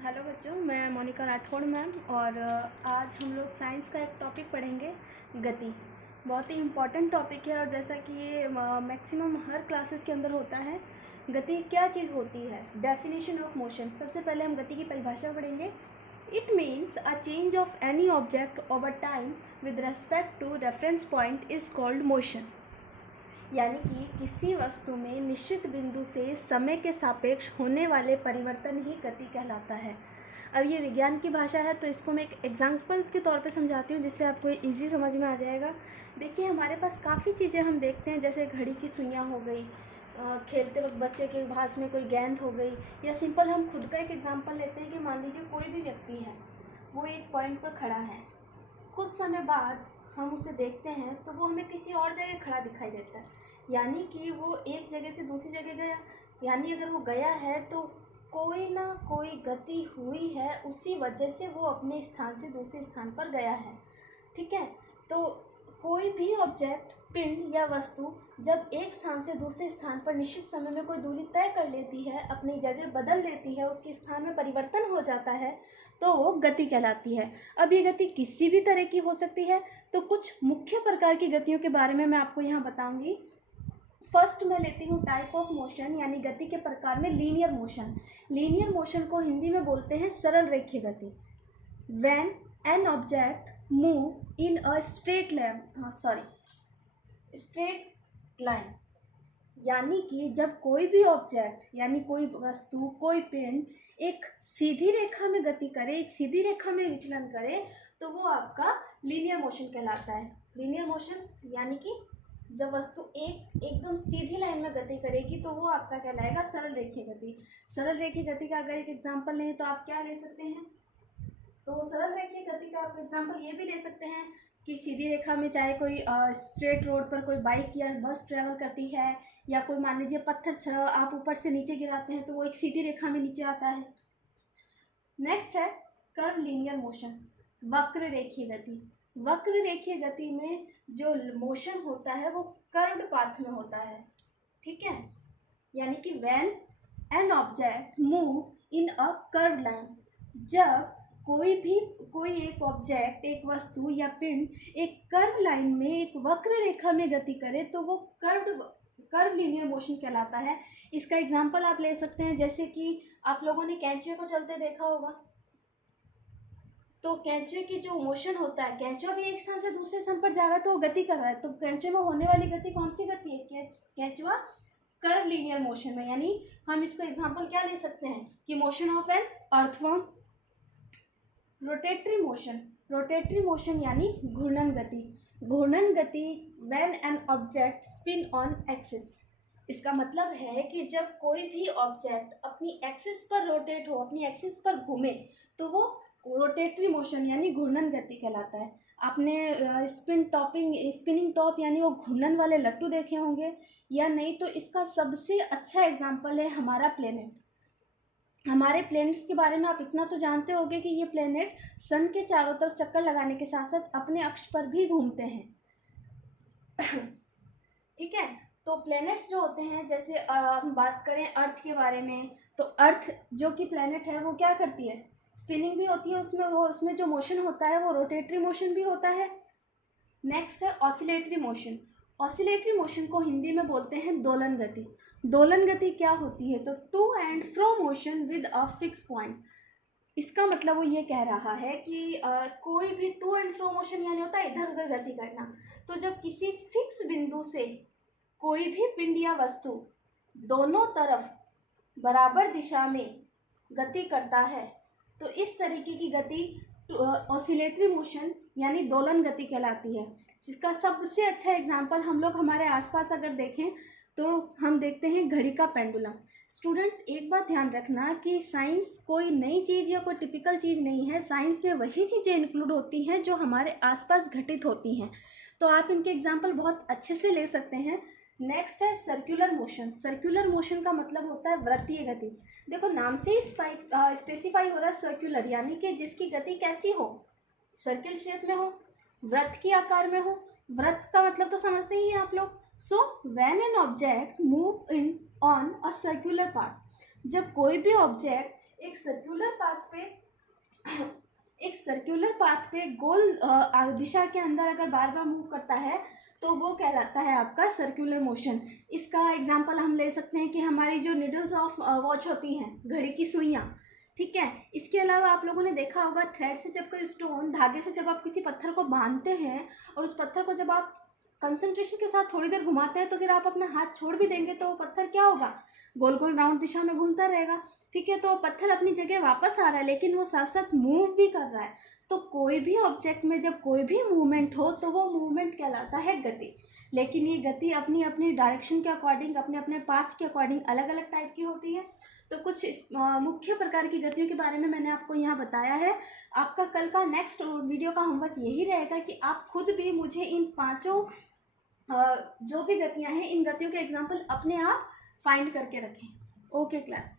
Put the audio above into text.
Hello बच्चों, मैं Monika Rathore ma'am. और आज हम लोग साइंस का एक टॉपिक पढ़ेंगे, गति। बहुत ही इम्पॉर्टेंट टॉपिक है और जैसा कि ये मैक्सिमम हर क्लासेस के अंदर होता है। गति क्या चीज़ होती है? Definition of motion. सबसे पहले हम गति की परिभाषा पढ़ेंगे। It means a change of any object over time with respect to reference point is called motion. यानी कि किसी वस्तु में निश्चित बिंदु से समय के सापेक्ष होने वाले परिवर्तन ही गति कहलाता है। अब ये विज्ञान की भाषा है तो इसको मैं एक एग्जाम्पल के तौर पे समझाती हूँ जिससे आपको इजी समझ में आ जाएगा। देखिए, हमारे पास काफ़ी चीज़ें हम देखते हैं, जैसे घड़ी की सुइयाँ हो गई, खेलते वक्त बच्चे के हाथ में कोई गेंद हो गई, या सिंपल हम खुद का एक एग्जाम्पल लेते हैं कि मान लीजिए कोई भी व्यक्ति है, वो एक पॉइंट पर खड़ा है। कुछ समय बाद हम उसे देखते हैं तो वो हमें किसी और जगह खड़ा दिखाई देता है, यानी कि वो एक जगह से दूसरी जगह गया। यानी अगर वो गया है तो कोई ना कोई गति हुई है, उसी वजह से वो अपने स्थान से दूसरे स्थान पर गया है। ठीक है, तो कोई भी ऑब्जेक्ट, पिंड या वस्तु जब एक स्थान से दूसरे स्थान पर निश्चित समय में कोई दूरी तय कर लेती है, अपनी जगह बदल देती है, उसके स्थान में परिवर्तन हो जाता है, तो वो गति कहलाती है। अब ये गति किसी भी तरह की हो सकती है। तो कुछ मुख्य प्रकार की गतियों के बारे में मैं आपको यहाँ बताऊंगी। फर्स्ट मैं लेती हूँ टाइप ऑफ मोशन, यानी गति के प्रकार में लीनियर मोशन। लीनियर मोशन को हिंदी में बोलते हैं सरल रेखीय गति। When an object move in a straight line, यानी कि जब कोई भी ऑब्जेक्ट यानी कोई वस्तु, कोई पिंड एक सीधी रेखा में गति करे, एक सीधी रेखा में विचलन करे, तो वो आपका लीनियर मोशन कहलाता है। लीनियर मोशन यानी कि जब वस्तु एकदम सीधी लाइन में गति करेगी तो वो आपका कहलाएगा सरल रेखीय गति। सरल रेखीय गति का अगर एक एग्जांपल लें तो आप क्या ले सकते हैं? तो सरल रेखीय गति का आप एग्जांपल ये भी ले सकते हैं कि सीधी रेखा में, चाहे कोई स्ट्रेट रोड पर कोई बाइक या बस ट्रेवल करती है, या कोई मान लीजिए पत्थर आप ऊपर से नीचे गिराते हैं तो वो एक सीधी रेखा में नीचे आता है। नेक्स्ट है कर्व लीनियर मोशन, वक्र रेखीय गति। वक्र रेखीय गति में जो मोशन होता है वो कर्व्ड पाथ में होता है। ठीक है, यानी कि when an object move in a curved line, जब कोई एक ऑब्जेक्ट, एक वस्तु या पिंड एक कर्व लाइन में, एक वक्र रेखा में गति करे तो वो कर्व लीनियर मोशन कहलाता है। इसका एग्जांपल आप ले सकते हैं, जैसे कि आप लोगों ने कैंचुए को चलते देखा होगा, तो कैंचुए की जो मोशन होता है, कैंचुआ भी एक स्थान से दूसरे स्थान पर जा रहा है तो वो गति कर रहा है, तो कैंचुए में होने वाली गति कौन सी गति है? कैंचुआ कर्व लीनियर मोशन में। यानी हम इसको एग्जांपल क्या ले सकते हैं कि motion of an earthworm. Rotatory motion, rotatory motion यानी घूर्णन गति। घूर्णन गति when an object spin on axis. इसका मतलब है कि जब कोई भी ऑब्जेक्ट अपनी एक्सिस पर रोटेट हो, अपनी एक्सिस पर घूमे, तो वो रोटेटरी मोशन यानी घूर्णन गति कहलाता है। आपने स्पिनिंग टॉप यानी वो घूर्णन वाले लट्टू देखे होंगे या नहीं, तो इसका सबसे अच्छा एग्जांपल है हमारा प्लेनेट। हमारे प्लैनेट्स के बारे में आप इतना तो जानते होंगे कि ये प्लैनेट सन के चारों तरफ चक्कर लगाने के साथ साथ अपने अक्ष पर भी घूमते हैं। ठीक है, तो प्लैनेट्स जो होते हैं, जैसे हम बात करें अर्थ के बारे में, तो अर्थ जो कि प्लैनेट है वो क्या करती है? स्पिनिंग भी होती है उसमें जो मोशन होता है वो रोटेटरी मोशन भी होता है। नेक्स्ट है ऑसिलेटरी मोशन। ऑसिलेटरी मोशन को हिंदी में बोलते हैं दोलन गति। दोलन गति क्या होती है? तो to and fro motion with a fix point. इसका मतलब वो ये कह रहा है कि कोई भी टू एंड फ्रो मोशन यानी होता है इधर उधर गति करना। तो जब किसी फिक्स बिंदु से कोई भी पिंड या वस्तु दोनों तरफ बराबर दिशा में गति करता है तो इस तरीके की गति ऑसिलेटरी मोशन यानी दोलन गति कहलाती है। जिसका सबसे अच्छा एग्जांपल हम लोग हमारे आसपास अगर देखें तो हम देखते हैं घड़ी का पेंडुलम। स्टूडेंट्स, एक बात ध्यान रखना कि साइंस कोई नई चीज़ या कोई टिपिकल चीज़ नहीं है। साइंस में वही चीज़ें इंक्लूड होती हैं जो हमारे आसपास घटित होती हैं, तो आप इनके एग्जाम्पल बहुत अच्छे से ले सकते हैं। नेक्स्ट है सर्कुलर मोशन। सर्कुलर मोशन का मतलब होता है वृत्तीय गति। देखो, नाम से ही स्पेसिफाई हो रहा है सर्कुलर, यानी कि जिसकी गति कैसी हो? सर्किल शेप में हो, वृत्त के आकार में हो। वृत्त का मतलब तो समझते ही हैं आप लोग। So when an object move in on a circular path, जब कोई भी ऑब्जेक्ट एक सर्कुलर पाथ पे गोल दिशा के अंदर अगर बार बार मूव करता है तो वो कहलाता है आपका सर्कुलर मोशन। इसका एग्जांपल हम ले सकते हैं कि हमारी जो नीडल्स ऑफ वॉच होती हैं, घड़ी की सुइयाँ, ठीक है। इसके अलावा आप लोगों ने देखा होगा थ्रेड से जब कोई स्टोन, धागे से जब आप किसी पत्थर को बांधते हैं और उस पत्थर को जब आप कंसंट्रेशन के साथ थोड़ी देर घुमाते हैं तो फिर आप अपना हाथ छोड़ भी देंगे तो वो पत्थर क्या होगा, गोल गोल राउंड दिशा में घूमता रहेगा, ठीक है। तो पत्थर अपनी जगह वापस आ रहा है लेकिन वो साथ साथ मूव भी कर रहा है। तो कोई भी ऑब्जेक्ट में जब कोई भी मूवमेंट हो तो वो मूवमेंट कहलाता है गति। लेकिन ये गति अपनी अपनी डायरेक्शन के अकॉर्डिंग, अपने अपने पाथ के अकॉर्डिंग अलग अलग टाइप की होती है। तो कुछ मुख्य प्रकार की गतियों के बारे में मैंने आपको यहाँ बताया है। आपका कल का नेक्स्ट वीडियो का होमवर्क यही रहेगा कि आप खुद भी मुझे इन पांचों जो भी गतियाँ हैं, इन गतियों के एग्जाम्पल अपने आप फाइंड करके रखें। Okay class.